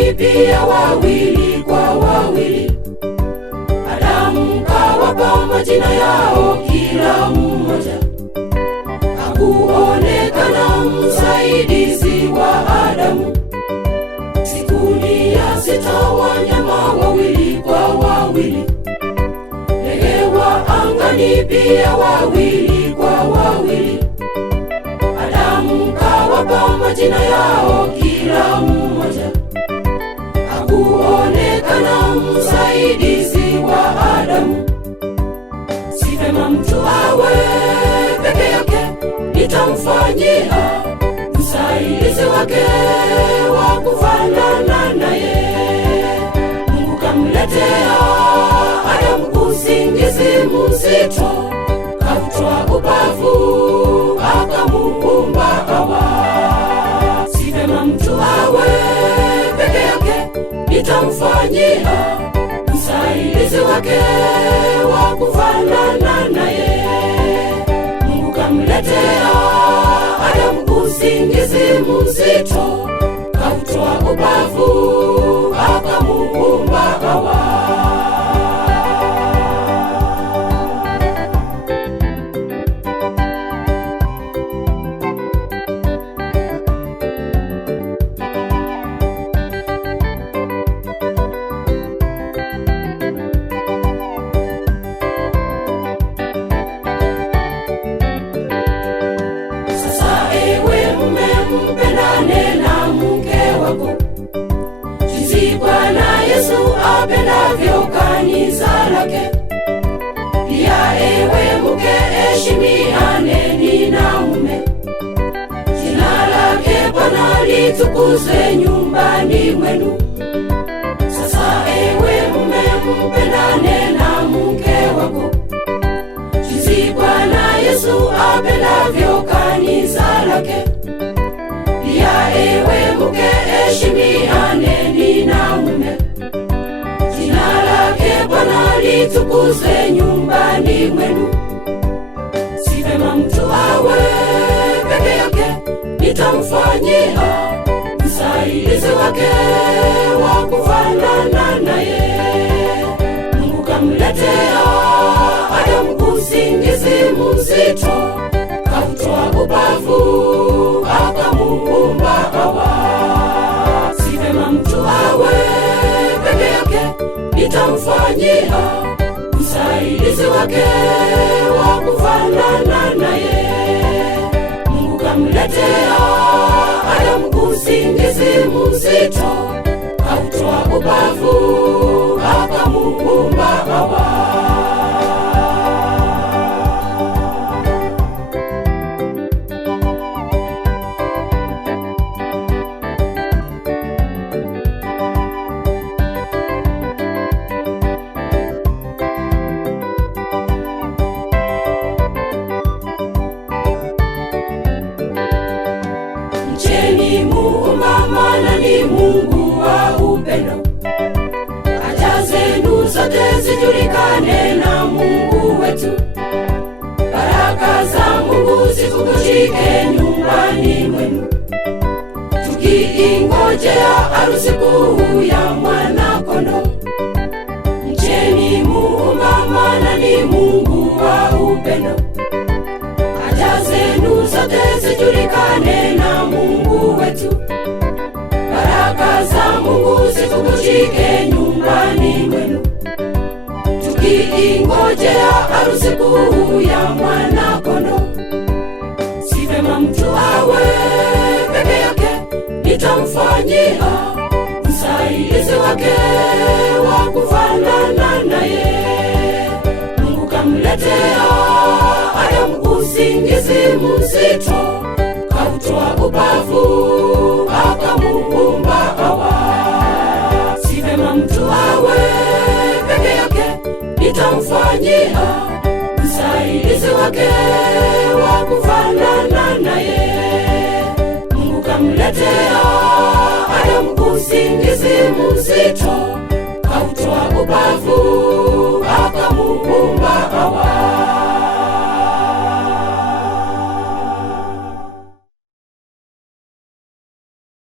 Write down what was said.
angani pia wawili kwa wawili. Adamu kawapa majina yao kila mmoja. Hakuonekana msaidizi wa Adamu. Siku ya sita wanyama wawili kwa wawili. Ndege wa angani pia wawili kwa wawili. Adamu kawapa majina yao kila mmoja. Hakuonekana msaidizi wa Adamu. Si vema mtu awe peke yake, nitamfanyia msaidizi wake wa kufanana naye. Mungu kamletea Adamu usingizi mzito, kautwa ubavu akamuumba Hawa. Si vema mtu awe peke yake, nitamfanyia msaidizi wake wa kufanana naye. Mungu kamletea Adamu usingizi mzito, kautwa ubavu akamuumba Hawa. Mpendane na mke wako jinsi Bwana Yesu apendavyo kanisa lake. Pia ewe mke, heshimianeni na mume. Jina lake Bwana litukuzwe nyumbani mwenu. Sasa ewe mume, mpendane na mke wako jinsi Bwana Yesu apendavyo kanisa lake. Pia ewe mke, heshimianeni na mume. Jina lake Bwana litukuzwe nyumbani mwenu. Si vema mtu awe peke yake, nitamfanyia msaidizi wake wa kufanana naye. Mungu kamletea Adamu usingizi mzito, kautwa ubavu akamuumba Hawa. Si vema mtu awe peke yake, nitamfanyia msaidizi wake wa kufanana naye. Mungu kamletea Adamu usingizi mzito, kautwa ubavu akamuumba Hawa. Muumba, maana ni Mungu wa upendo. Haja zenu zote zijulikane na Mungu wetu. Baraka za Mungu zikubushike nyumbani mwenu, tukiingojea harusi kuu ya mwana kondoo. Mcheni Muumba, maana ni Mungu wa upendo. Haja zenu zote zijulikane na Mungu wetu. Baraka za Mungu zikubushike nyumbani mwenu, tukiingojea harusi kuu ya mwana kondoo. Si vema mtu awe peke yake, nitamfanyia msaidizi wake wa kufanana naye. Mungu kamletea Adamu usingizi mzito, kautwa ubavu akamuumba Hawa. Si vema mtu awe peke yake, nitamfanyia msaidizi wake wa kufanana naye. Mungu kamletea Adamu usingizi mzito,